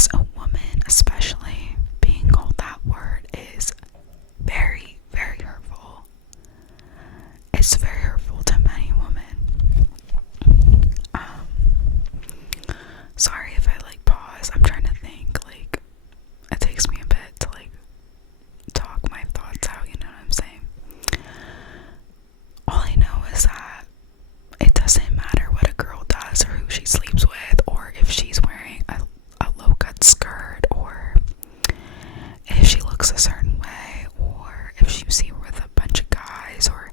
as a woman, especially, being called that word is very, very hurtful. It's very hurtful to many women. Sorry if I like pause. I'm trying to think. Like, it takes me a bit to like talk my thoughts out, you know what I'm saying? All I know is that it doesn't matter what a girl does or who she sleeps with, or if she's wearing a low-cut skirt, or if she looks a certain way, or if you see her with a bunch of guys, or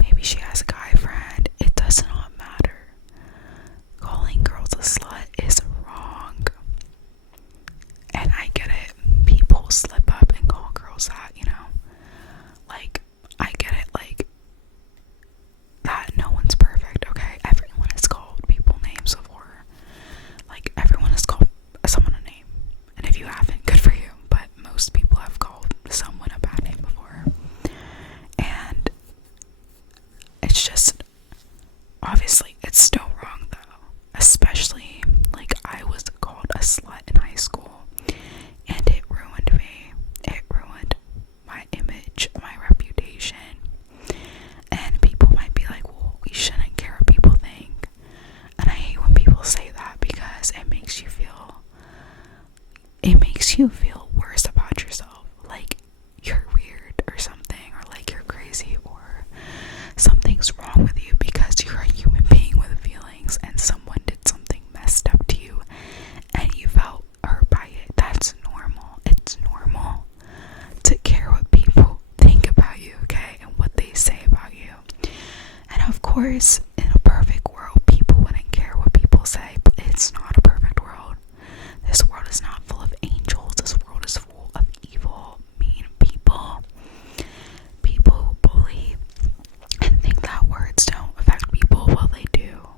maybe she has a guy friend. It does not matter. Calling girls a slut is wrong. And I get it. People slip up and call girls that, you know? Like, I get it. Like, that no one's perfect, okay? Everyone has called people names before. Like, everyone has called someone a name. And if you haven't, good for you. But most people have called someone a bad name before. And it's just, obviously, it's still wrong, though. Especially, like, I was called a slut in high school. And it ruined me. It ruined my image, my reputation. And people might be like, well, we shouldn't care what people think. And I hate when people say that, because it makes you feel worse about yourself. Like you're weird or something, or like you're crazy, or something's wrong with you, because you're a human being with feelings and someone did something messed up to you and you felt hurt by it. That's normal. It's normal to care what people think about you, okay, and what they say about you. And of course, in a perfect world, people wouldn't care what people say, but it's not a perfect world. This world is not full of angels. This world is full of evil, mean people. People who bully and think that words don't affect people. Well, they do.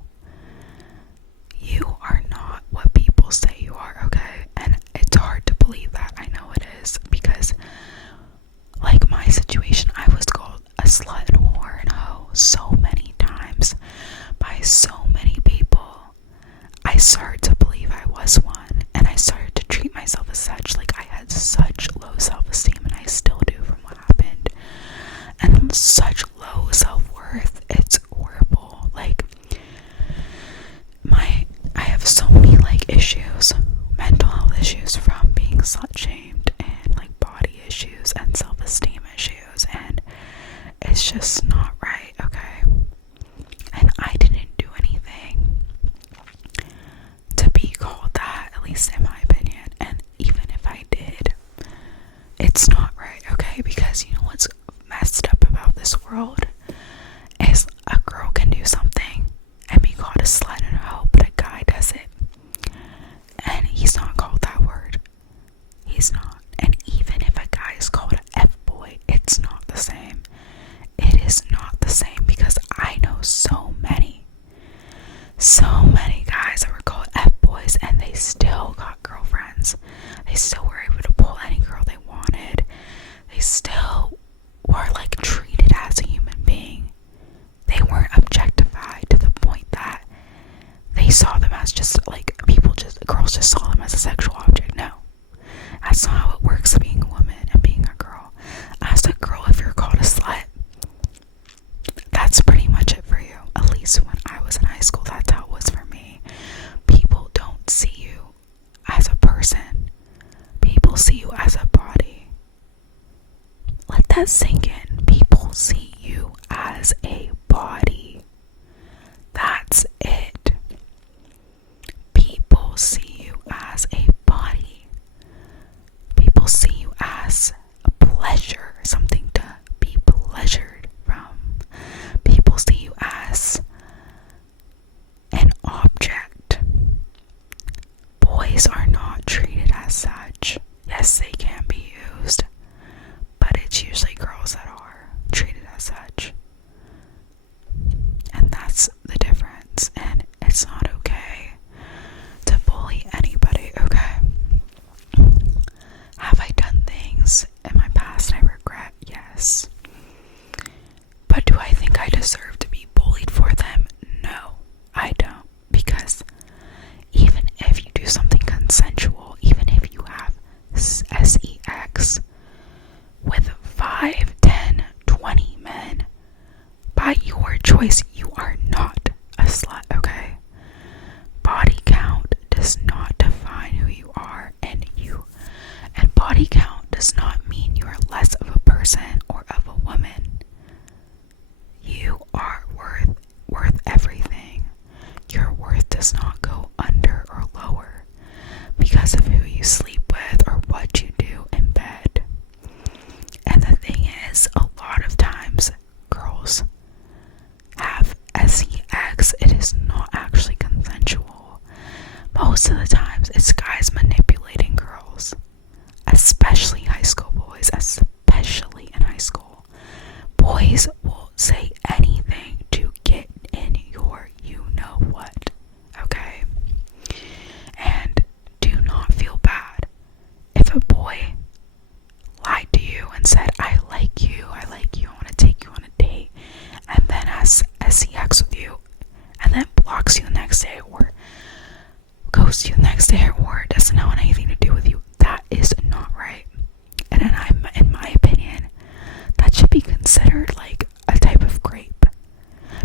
You are not what people say you are, okay? And it's hard to believe that. I know it is, because like my situation, I was called a slut and whore and hoe so many times by so many people. I started to believe I was one, and I started to treat myself as such. Like, I had such low self-esteem, and I still do from what happened, and such low self-worth. It's horrible. Like, I have so many like issues, mental health issues, from being slut shamed, and like body issues and self-esteem issues, and it's just not right, okay? And I didn't do anything to be called that, at least in my opinion. And even if I did, it's not right, okay? Because you know what's messed up about this world is a girl can do something and be called a slut and a hoe, but a guy does it and he's not called that word. He's not. And even if a guy is called an F-boy, it's not the same. It is not the same, because I know so many guys that were called F-boys and they still got girlfriends. They still were able to pull any girl they wanted. They still were like treated as a human being. They weren't objectified to the point that they saw them as just like girls just saw them as a sexual object. No, that's not how it works being a woman and being a girl. As a girl, if you're called a slut, that's pretty much it for you. At least when I was in high school, that's how it was for me. People don't see you as a person. People see you as a body. Let that sink in. People see you as a body. That's it. People see you as a body. People see you as a pleasure, something to be pleasured from. People see you as an object. Boys are not treated as such. Yes, they can be used, but it's usually girls that are treated as such. And that's the difference. And it's not okay to bully anybody, okay? Have I done things in my past I regret? Yes. But do I think I deserve to be bullied for them? No, I don't. Because even if you do something consensual, even body count does not mean you are less of a person or of a woman. You are worth everything. Your worth does not go under or lower because of who you sleep with or what you do in bed. And the thing is, a lot of times girls have sex. It is not actually consensual. Most of the times it's guys manipulating girls, especially high school boys, especially in high school. Boys will say anything to get in your you know what, okay? And do not feel bad if a boy lied to you and said, I like you, I want to take you on a date, and then has sex with you, and then blocks you the next day, or ghosts you the next day, or doesn't want anything to do with you. That is not right. And in my opinion, that should be considered like a type of grape,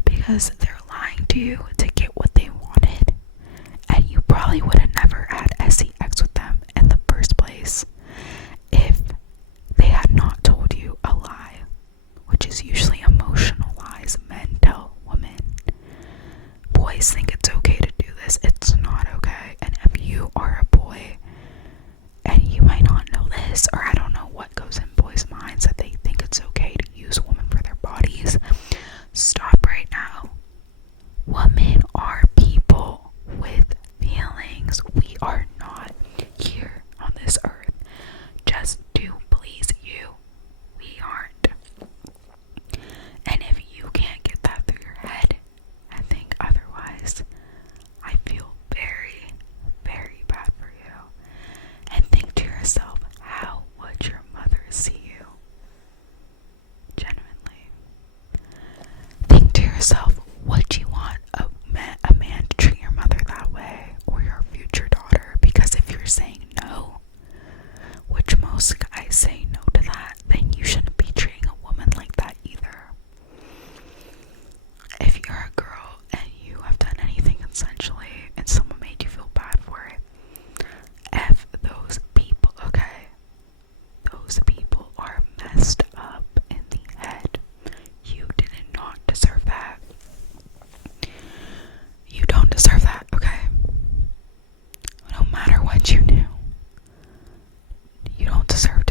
because they're lying to you to get what they wanted, and you probably would have never had sex with them in the first place if they had not told you a lie, which is usually emotional lies men tell women. Boys think it's okay to do this. It's not okay. And if you are a boy and you might not know this, or I don't know what goes in boys' minds that they think it's okay to use women for their bodies, stop right now. Women are people with feelings. We are not here on this earth just to please you. We aren't. And if you can't get that through your head and think otherwise, I feel very, very bad for you. And think to yourself, how would your mother see you? Genuinely. Think to yourself, would you want a man to treat your mother that way, or your future daughter? Because if you're saying no, which most guys say no to that, then you shouldn't be treating a woman like that either. If you're a girl and you have done anything consensually and someone made you feel bad for it, F those people, okay? Those people are messed up in the head. You did not deserve that. You don't deserve that, okay? No matter what you do, you don't deserve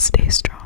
Stay strong.